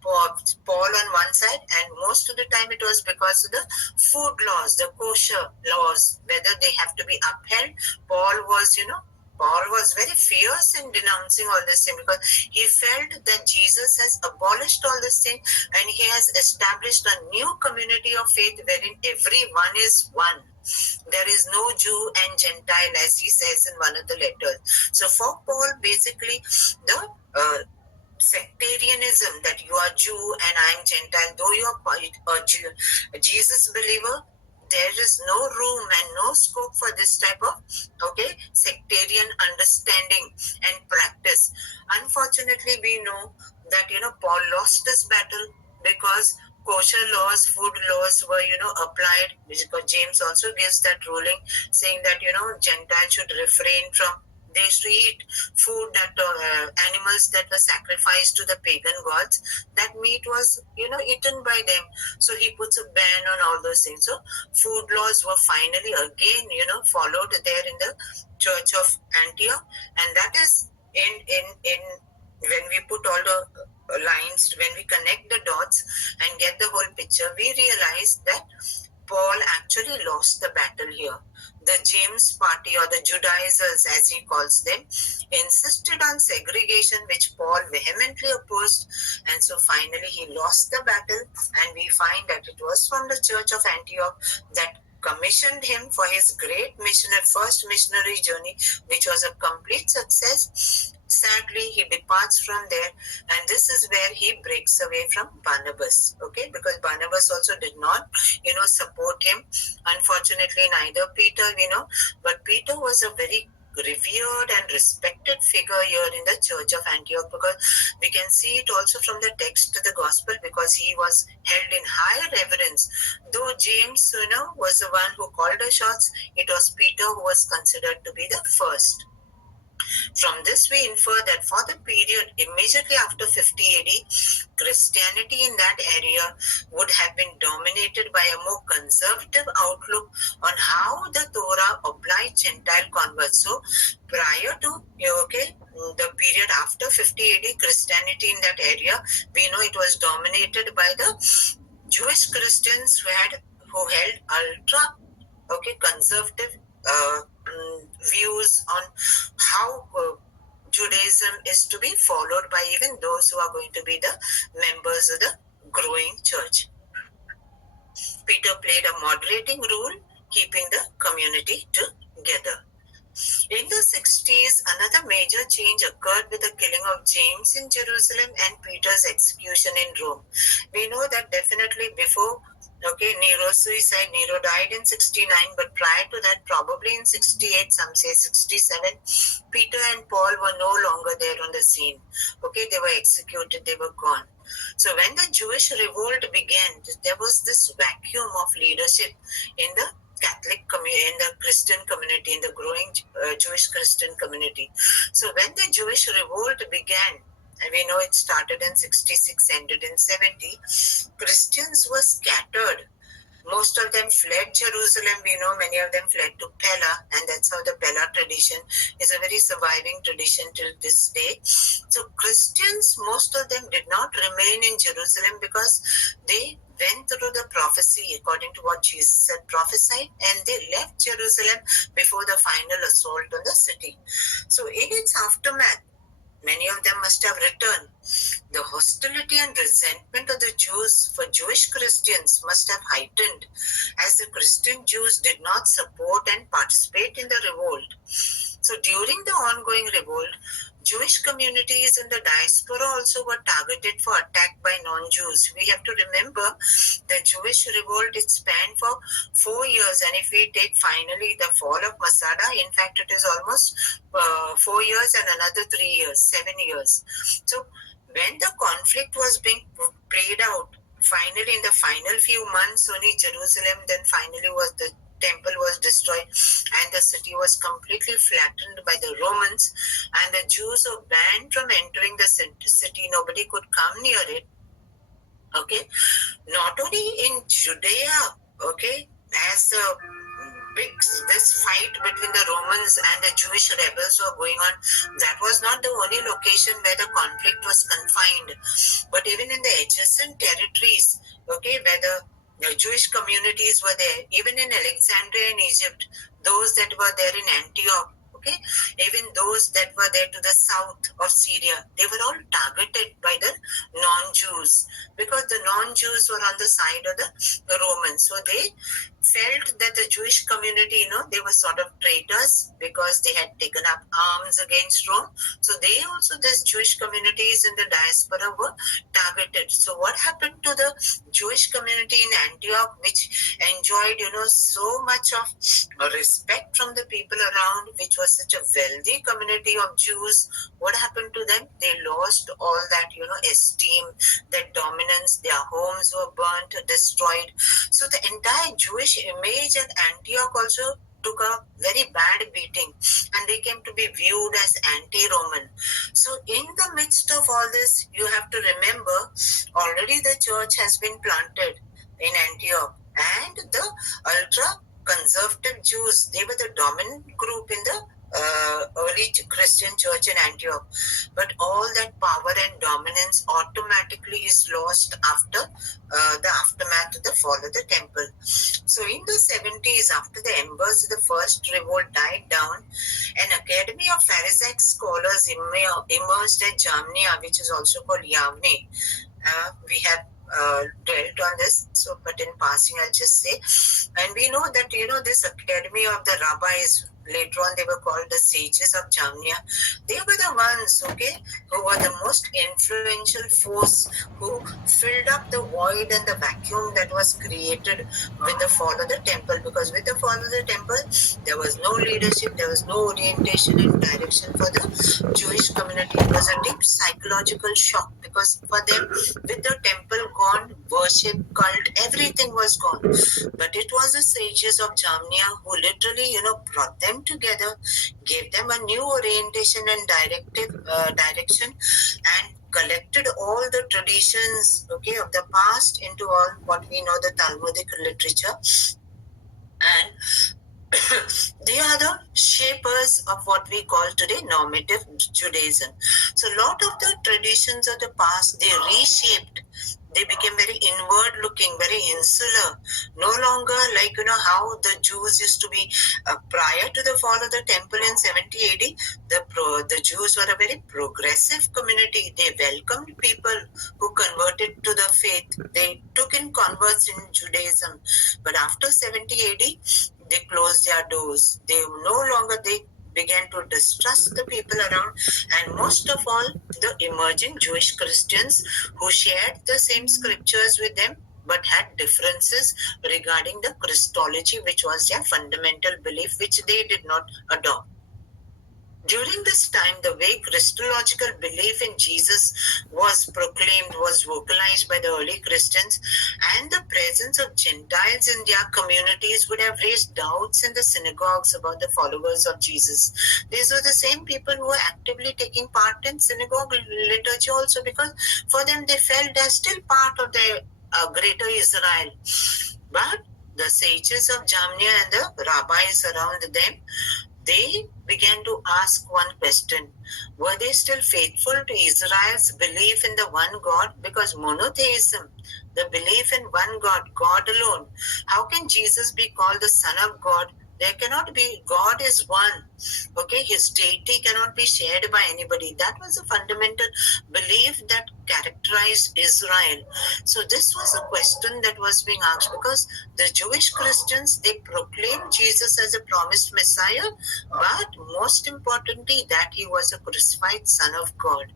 Paul on one side, and most of the time it was because of the food laws, the kosher laws, whether they have to be upheld. Paul was very fierce in denouncing all this thing, because he felt that Jesus has abolished all this thing, and he has established a new community of faith wherein everyone is one. There is no Jew and Gentile, as he says in one of the letters. So for Paul, basically, the sectarianism, that you are Jew and I am Gentile, though you are a Jesus believer, there is no room and no scope for this type of sectarian understanding and practice. Unfortunately, we know that Paul lost this battle, because kosher laws, food laws were applied, because James also gives that ruling saying that Gentiles should refrain from, they used to eat food that animals that were sacrificed to the pagan gods. That meat was eaten by them. So he puts a ban on all those things. So food laws were finally again followed there in the church of Antioch, and that is in when we put all the lines, when we connect the dots and get the whole picture, we realize that Paul actually lost the battle here. The James party, or the Judaizers as he calls them, insisted on segregation, which Paul vehemently opposed, and so finally he lost the battle. And we find that it was from the church of Antioch that commissioned him for his great first missionary journey, which was a complete success. Sadly, he departs from there, and this is where he breaks away from Barnabas, because Barnabas also did not, support him. Unfortunately, neither Peter, but Peter was a very revered and respected figure here in the church of Antioch, because we can see it also from the text of the gospel, because he was held in high reverence. Though James, was the one who called the shots, it was Peter who was considered to be the first. From this, we infer that for the period immediately after 50 AD, Christianity in that area would have been dominated by a more conservative outlook on how the Torah obliged Gentile converts. So, prior to the period after 50 AD, Christianity in that area, we know it was dominated by the Jewish Christians who held ultra conservative views on how Judaism is to be followed by even those who are going to be the members of the growing church. Peter played a moderating role, keeping the community together. In the 60s, another major change occurred with the killing of James in Jerusalem and Peter's execution in Rome. We know that definitely before Nero's suicide, Nero died in 69, but prior to that, probably in 68, some say 67, Peter and Paul were no longer there on the scene. They were executed, they were gone. So when the Jewish revolt began, there was this vacuum of leadership in the Catholic community, in the Christian community, in the growing Jewish Christian community. So when the Jewish revolt began, and we know it started in 66, ended in 70, Christians were scattered. Most of them fled Jerusalem. We know many of them fled to Pella, and that's how the Pella tradition is a very surviving tradition till this day. So Christians, most of them did not remain in Jerusalem because they went through the prophecy according to what Jesus had prophesied, and they left Jerusalem before the final assault on the city. So in its aftermath, many of them must have returned. The hostility and resentment of the Jews for Jewish Christians must have heightened, as the Christian Jews did not support and participate in the revolt. So during the ongoing revolt, Jewish communities in the diaspora also were targeted for attack by non-Jews. We have to remember the Jewish revolt, it spanned for 4 years, and if we take finally the fall of Masada, in fact it is almost 4 years and another 3 years, 7 years. So when the conflict was being played out, finally in the final few months, only Jerusalem then finally was the temple was destroyed and the city was completely flattened by the Romans, and the Jews were banned from entering the city. Nobody could come near it. Not only in Judea, as this fight between the Romans and the Jewish rebels were going on, that was not the only location where the conflict was confined, but even in the adjacent territories, where the Jewish communities were there, even in Alexandria in Egypt, those that were there in Antioch, even those that were there to the south of Syria, they were all targeted by the non-Jews because the non-Jews were on the side of the Romans. So they felt that the Jewish community, they were sort of traitors because they had taken up arms against Rome. So they also, these Jewish communities in the diaspora were targeted. So what happened to the Jewish community in Antioch, which enjoyed, so much of respect from the people around, which was such a wealthy community of Jews? What happened to them? They lost all that, esteem, that dominance. Their homes were burnt, destroyed. So the entire Jewish image at Antioch also took a very bad beating, and they came to be viewed as anti-Roman. So in the midst of all this, you have to remember, already the church has been planted in Antioch, and the ultra-conservative Jews, they were the dominant group in the early Christian church in Antioch. But all that power and dominance automatically is lost after the aftermath of the fall of the temple. So in the 70s, after the embers of the first revolt died down, an academy of Pharisaic scholars emerged at Jamnia, which is also called Yavne. We have dwelt on this, but in passing I'll just say, and we know that this academy of the rabbis, later on they were called the sages of Jamnia, they were the ones who were the most influential force, who filled up the void and the vacuum that was created with the fall of the temple. Because with the fall of the temple, there was no leadership, there was no orientation and direction for the Jewish community. It was a deep psychological shock, because for them, with the temple gone, worship, cult, everything was gone. But it was the sages of Jamnia who literally, brought them together, gave them a new orientation and direction, and collected all the traditions, of the past into all what we know the Talmudic literature, and they are the shapers of what we call today normative Judaism. So a lot of the traditions of the past, they reshaped. They became very inward looking, very insular. No longer like, how the Jews used to be prior to the fall of the temple in 70 AD. The Jews were a very progressive community. They welcomed people who converted to the faith. They took in converts in Judaism. But after 70 AD, they closed their doors. They began to distrust the people around, and most of all, the emerging Jewish Christians who shared the same scriptures with them but had differences regarding the Christology, which was their fundamental belief, which they did not adopt. During this time, the way Christological belief in Jesus was proclaimed, was vocalized by the early Christians, and the presence of Gentiles in their communities would have raised doubts in the synagogues about the followers of Jesus. These were the same people who were actively taking part in synagogue liturgy also, because for them they felt they're still part of the greater Israel. But the sages of Jamnia and the rabbis around them, they began to ask one question: were they still faithful to Israel's belief in the one God? Because monotheism, the belief in one God, God alone, how can Jesus be called the Son of God? There cannot be. God is one. His deity cannot be shared by anybody. That was a fundamental belief that characterized Israel. So this was a question that was being asked, because the Jewish Christians, they proclaimed Jesus as a promised Messiah, but most importantly that he was a crucified Son of God.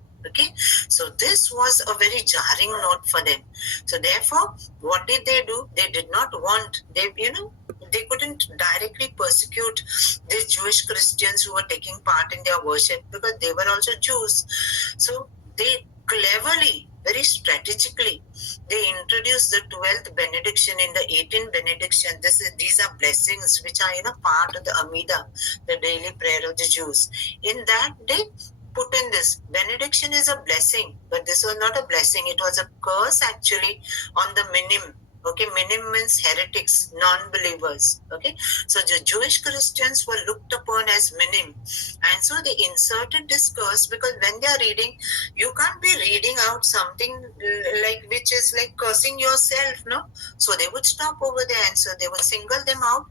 So this was a very jarring note for them. So therefore, what did they do? They did not want, they couldn't directly persecute these Jewish Christians who were taking part in their worship, because they were also Jews. So they cleverly, very strategically, they introduced the 12th benediction in the 18th benediction. These are blessings which are part of the Amida, the daily prayer of the Jews. In that, they put in this benediction is a blessing, but this was not a blessing. It was a curse actually on the minim. Minim means heretics, non-believers. So the Jewish Christians were looked upon as minim, and so they inserted this curse, because when they are reading, you can't be reading out something like which is like cursing yourself, no? So they would stop over there, and so they would single them out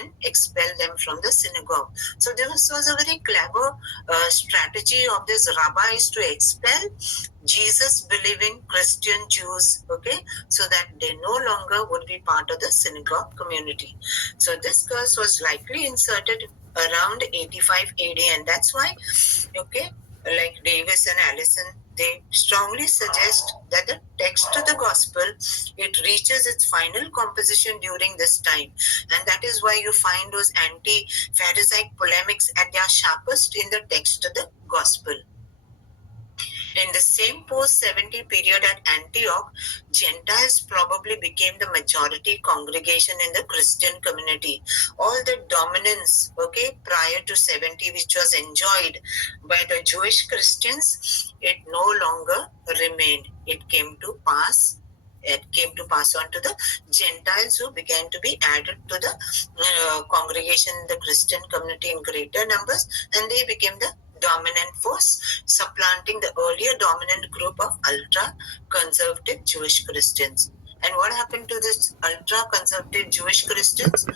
and expel them from the synagogue. So this was a very clever strategy of these rabbis to expel Jesus-believing Christian Jews, so that they no longer would be part of the synagogue community. So this curse was likely inserted around 85 AD, and that's why, like Davis and Allison, they strongly suggest that the text of the gospel, it reaches its final composition during this time, and that is why you find those anti-Pharisaic polemics at their sharpest in the text of the gospel. In the same post-70 period at Antioch, Gentiles probably became the majority congregation in the Christian community. All the dominance, prior to 70, which was enjoyed by the Jewish Christians, it no longer remained. It came to pass on to the Gentiles, who began to be added to the congregation in the Christian community in greater numbers, and they became the dominant force, supplanting the earlier dominant group of ultra-conservative Jewish Christians. And what happened to this ultra-conservative Jewish Christians?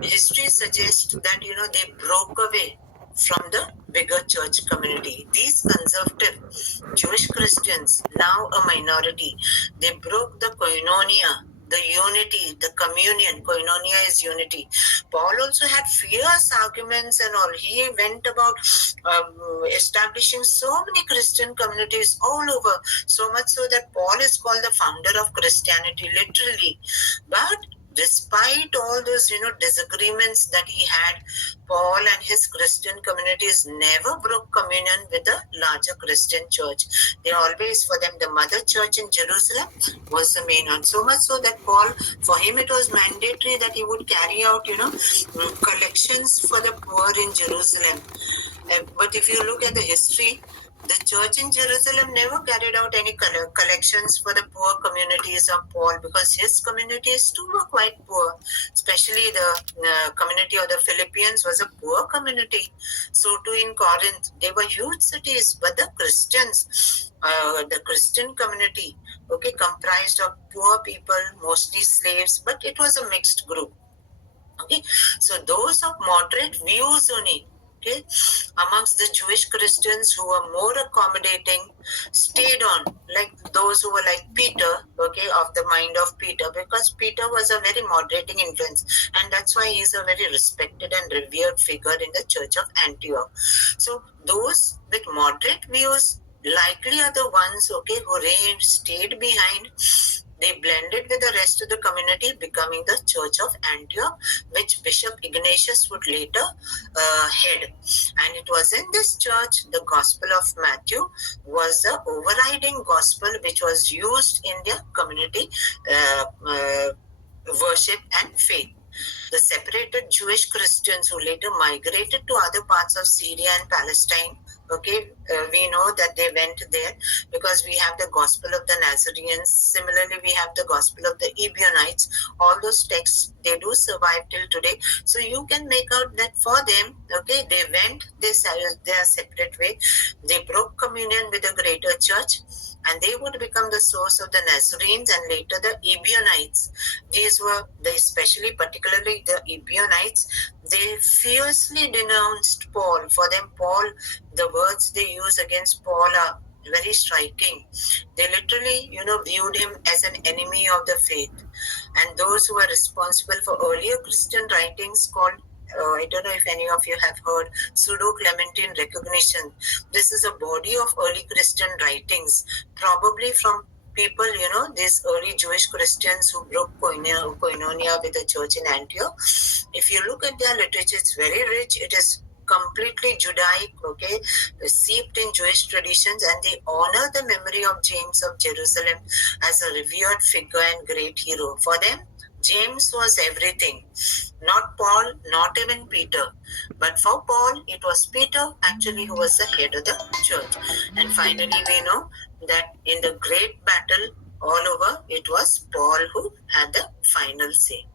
History suggests that, they broke away from the bigger church community. These conservative Jewish Christians, now a minority, they broke the koinonia, the unity, the communion. Koinonia is unity. Paul also had fierce arguments and all. He went about establishing so many Christian communities all over, so much so that Paul is called the founder of Christianity, literally. But despite all those, disagreements that he had, Paul and his Christian communities never broke communion with the larger Christian church. They always, for them, the mother church in Jerusalem was the main one. So much so that Paul, for him, it was mandatory that he would carry out, collections for the poor in Jerusalem. But if you look at the history, the church in Jerusalem never carried out any collections for the poor communities of Paul, because his communities too were quite poor. Especially the community of the Philippians was a poor community. So too in Corinth, they were huge cities, but the Christians, the Christian community, comprised of poor people, mostly slaves, but it was a mixed group. Okay, so those of moderate views only, amongst the Jewish Christians who were more accommodating, stayed on, like those who were like Peter, of the mind of Peter, because Peter was a very moderating influence, and that's why he's a very respected and revered figure in the church of Antioch. So those with moderate views likely are the ones, who stayed behind. They blended with the rest of the community, becoming the Church of Antioch, which Bishop Ignatius would later head. And it was in this church, the Gospel of Matthew was the overriding gospel which was used in their community worship and faith. The separated Jewish Christians who later migrated to other parts of Syria and Palestine, we know that they went there because we have the Gospel of the Nazarenes. Similarly, we have the Gospel of the Ebionites. All those texts, they do survive till today. So you can make out that for them, they went their separate way. They broke communion with the greater church, and they would become the source of the Nazarenes and later the Ebionites. These were, particularly the Ebionites, they fiercely denounced Paul. For them, Paul, the words they use against Paul are very striking. They literally, viewed him as an enemy of the faith. And those who are responsible for earlier Christian writings called, I don't know if any of you have heard, Pseudo-Clementine Recognition. This is a body of early Christian writings, probably from people, these early Jewish Christians who broke koinonia with the church in Antioch. If you look at their literature, it's very rich. It is completely Judaic, seeped in Jewish traditions, and they honor the memory of James of Jerusalem as a revered figure and great hero. For them, James was everything. Not Paul, not even Peter. But for Paul, it was Peter actually who was the head of the church. And finally, we know that in the great battle all over, it was Paul who had the final say.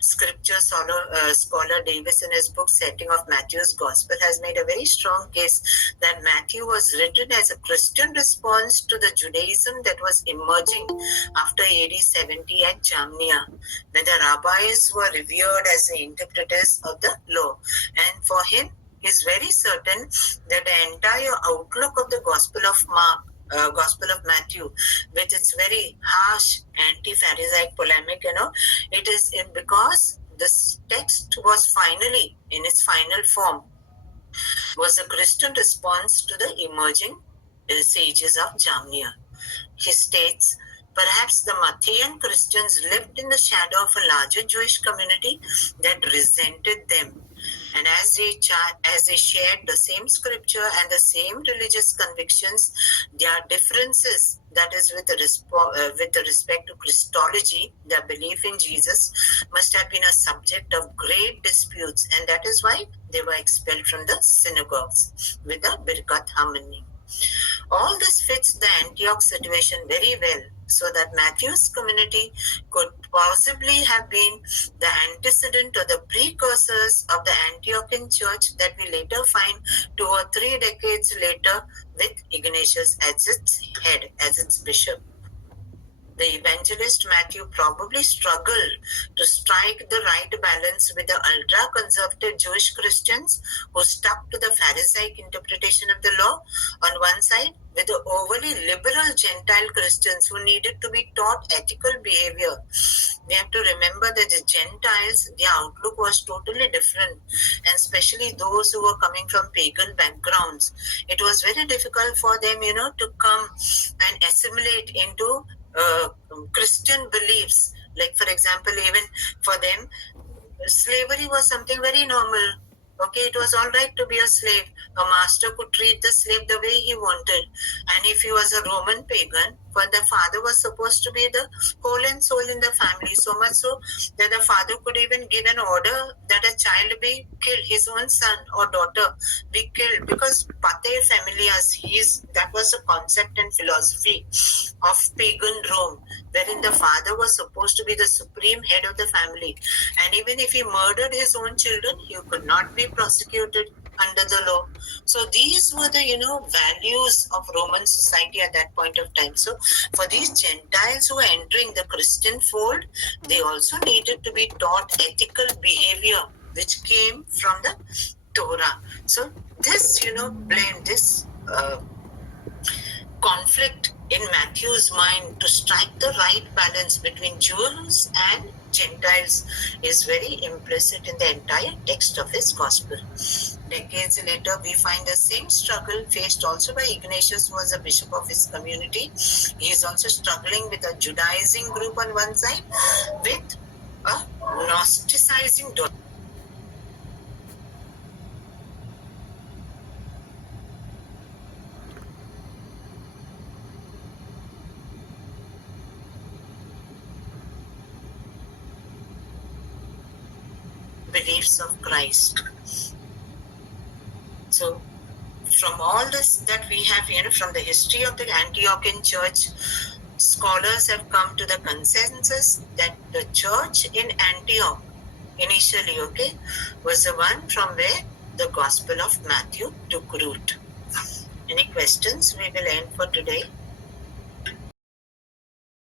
Scripture scholar Davis, in his book Setting of Matthew's Gospel, has made a very strong case that Matthew was written as a Christian response to the Judaism that was emerging after AD 70 at Jamnia, where the rabbis were revered as the interpreters of the law. And for him, he's very certain that the entire outlook of the Gospel of Matthew, with its very harsh anti-Pharisaic polemic, it is because this text was finally, in its final form, was a Christian response to the emerging sages of Jamnia. He states, perhaps the Matthean Christians lived in the shadow of a larger Jewish community that resented them. And as they shared the same scripture and the same religious convictions, their differences, that is with respect to Christology, their belief in Jesus, must have been a subject of great disputes, and that is why they were expelled from the synagogues with the Birkat Hamani. All this fits the Antioch situation very well, so that Matthew's community could possibly have been the antecedent or the precursors of the Antiochian church that we later find 2 or 3 decades later with Ignatius as its head, as its bishop. The evangelist Matthew probably struggled to strike the right balance with the ultra-conservative Jewish Christians who stuck to the Pharisaic interpretation of the law on one side, with the overly liberal Gentile Christians who needed to be taught ethical behavior. We have to remember that the Gentiles, their outlook was totally different, and especially those who were coming from pagan backgrounds. It was very difficult for them, to come and assimilate into Christian beliefs Like, for example, even for them, slavery was something very normal. Okay, it was all right to be a slave. A master could treat the slave the way he wanted. And if he was a Roman pagan, for the father was supposed to be the whole and soul in the family, so much so that the father could even give an order that a child be killed, his own son or daughter be killed, because pater familias, that was a concept and philosophy of pagan Rome, wherein the father was supposed to be the supreme head of the family. And even if he murdered his own children, he could not be prosecuted under the law. So these were the, values of Roman society at that point of time. So for these Gentiles who were entering the Christian fold, they also needed to be taught ethical behavior, which came from the Torah. So this, blame this conflict in Matthew's mind to strike the right balance between Jews and Gentiles is very implicit in the entire text of his gospel. Decades later, we find the same struggle faced also by Ignatius, who was a bishop of his community. He is also struggling with a Judaizing group on one side, with a Gnosticizing beliefs of Christ. So, from all this that we have, from the history of the Antiochian church, scholars have come to the consensus that the church in Antioch, initially, was the one from where the Gospel of Matthew took root. Any questions? We will end for today.